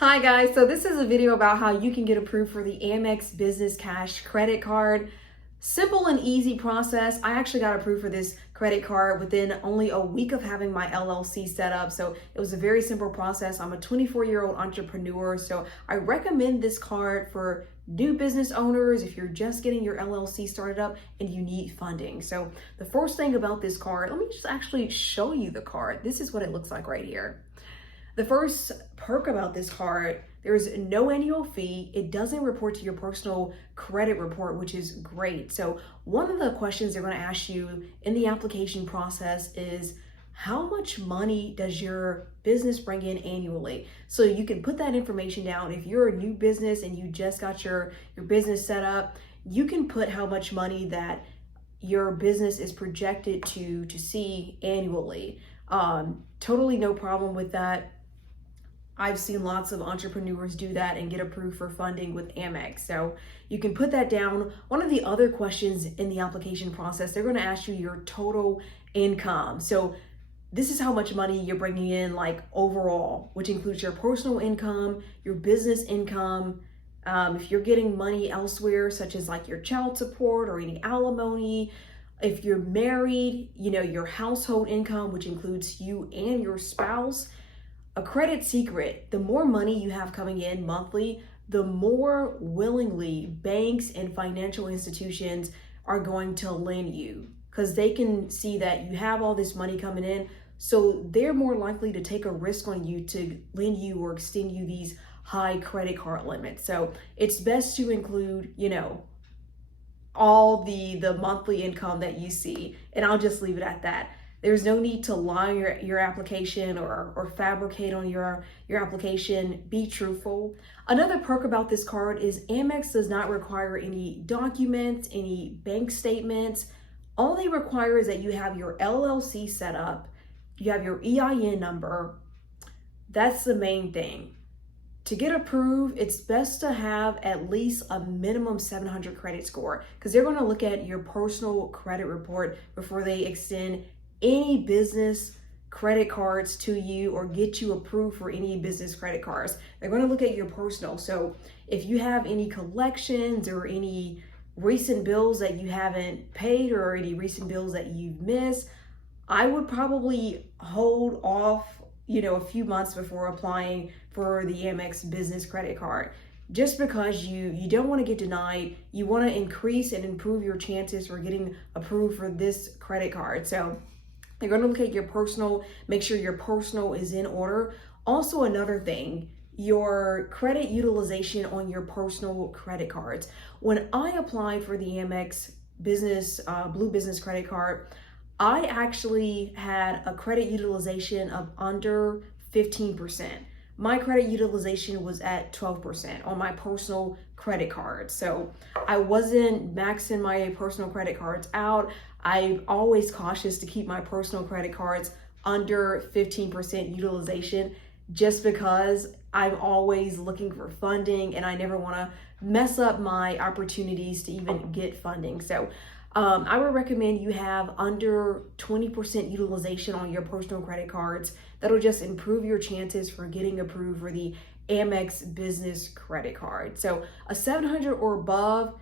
Hi guys, so this is a video about how you can get approved for the AMEX Business Cash credit card. Simple and easy process. I actually got approved for this credit card within only a week of having my LLC set up. So it was a very simple process. I'm a 24-year-old entrepreneur, so I recommend this card for new business owners if you're just getting your LLC started up and you need funding. So the first thing about this card, let me just actually show you the card. This is what it looks like right here. The first perk about this card, there's no annual fee. It doesn't report to your personal credit report, which is great. So one of the questions they're going to ask you in the application process is, how much money does your business bring in annually? So you can put that information down. If you're a new business and you just got your business set up, you can put how much money that your business is projected to see annually. Totally no problem with that. I've seen lots of entrepreneurs do that and get approved for funding with Amex. So you can put that down. One of the other questions in the application process, they're going to ask you your total income. So this is how much money you're bringing in, like overall, which includes your personal income, your business income. If you're getting money elsewhere, such as like your child support or any alimony, if you're married, your household income, which includes you and your spouse. A credit secret, the more money you have coming in monthly, the more willingly banks and financial institutions are going to lend you, because they can see that you have all this money coming in. So they're more likely to take a risk on you to lend you or extend you these high credit card limits. So it's best to include, all the monthly income that you see. And I'll just leave it at that. There's no need to lie your application or fabricate on your application. Be truthful. Another perk about this card is Amex does not require any documents, any bank statements. All they require is that you have your LLC set up, you have your EIN number. That's the main thing. To get approved, it's best to have at least a minimum 700 credit score, because they're going to look at your personal credit report before they extend any business credit cards to you or get you approved for any business credit cards. They're going to look at your personal. So if you have any collections or any recent bills that you haven't paid or any recent bills that you've missed, I would probably hold off, a few months before applying for the Amex business credit card. Just because you don't want to get denied, you want to increase and improve your chances for getting approved for this credit card. So they're going to look at your personal, make sure your personal is in order. Also, another thing, your credit utilization on your personal credit cards. When I applied for the Amex Business Blue Business Credit Card, I actually had a credit utilization of under 15%. My credit utilization was at 12% on my personal credit card. So I wasn't maxing my personal credit cards out. I'm always cautious to keep my personal credit cards under 15% utilization, just because I'm always looking for funding and I never want to mess up my opportunities to even get funding. So I would recommend you have under 20% utilization on your personal credit cards. That'll just improve your chances for getting approved for the Amex business credit card. So a 700 or above,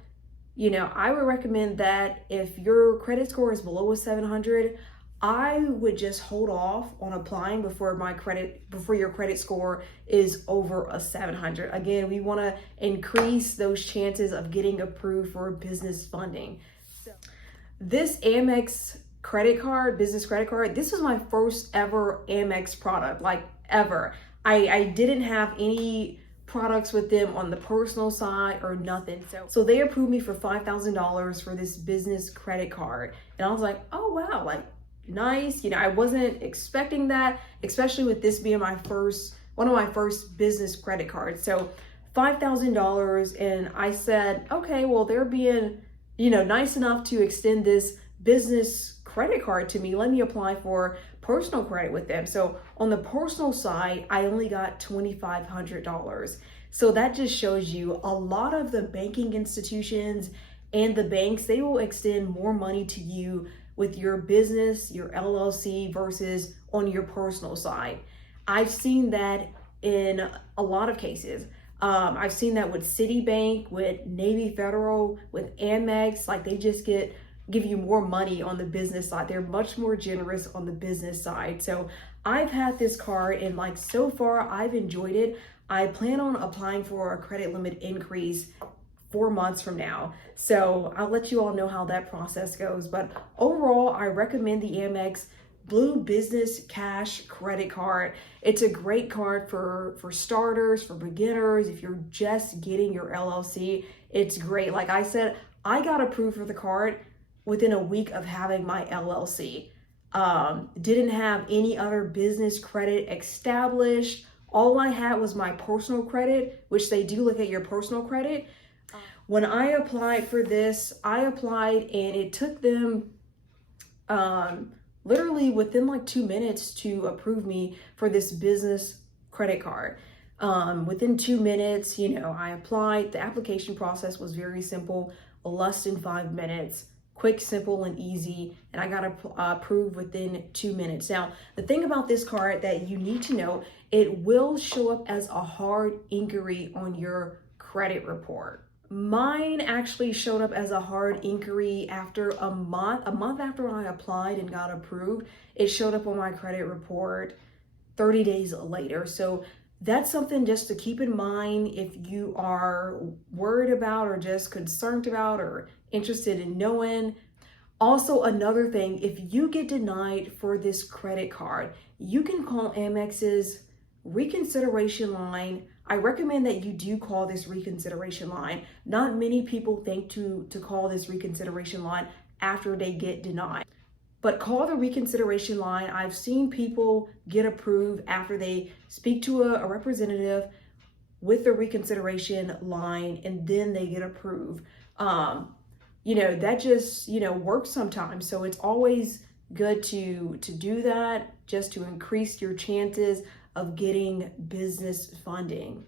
I would recommend that. If your credit score is below a 700, I would just hold off on applying before your credit score is over a 700. Again, we want to increase those chances of getting approved for business funding. This Amex credit card, business credit card, this was my first ever Amex product, like ever. I didn't have any products with them on the personal side or nothing. So they approved me for $5,000 for this business credit card. And I was like, oh wow, like nice. I wasn't expecting that, especially with this being one of my first business credit cards. So $5,000. And I said, okay, well, they're being, nice enough to extend this business credit card to me. Let me apply for personal credit with them. So on the personal side, I only got $2,500. So that just shows you a lot of the banking institutions and the banks, they will extend more money to you with your business, your LLC, versus on your personal side. I've seen that in a lot of cases. I've seen that with Citibank, with Navy Federal, with Amex. Like, they just give you more money on the business side. They're much more generous on the business side. So I've had this card, and like, so far I've enjoyed it. I plan on applying for a credit limit increase 4 months from now. So I'll let you all know how that process goes. But overall, I recommend the AMEX Blue Business Cash credit card. It's a great card for starters, for beginners. If you're just getting your LLC, it's great. Like I said, I got approved for the card within a week of having my LLC. Didn't have any other business credit established. All I had was my personal credit, which they do look at your personal credit. When I applied for this, I applied and it took them literally within like 2 minutes to approve me for this business credit card. Within 2 minutes, I applied. The application process was very simple, less than 5 minutes, quick, simple, and easy. And I got approved within 2 minutes. Now, the thing about this card that you need to know, it will show up as a hard inquiry on your credit report. Mine actually showed up as a hard inquiry after a month after I applied and got approved. It showed up on my credit report 30 days later. So that's something just to keep in mind if you are worried about or just concerned about or interested in knowing. Also, another thing, if you get denied for this credit card, you can call Amex's Reconsideration Line. I recommend that you do call this Reconsideration Line. Not many people think to call this Reconsideration Line after they get denied. But call the Reconsideration Line. I've seen people get approved after they speak to a representative with the Reconsideration Line, and then they get approved. That just, works sometimes. So it's always good to do that, just to increase your chances of getting business funding.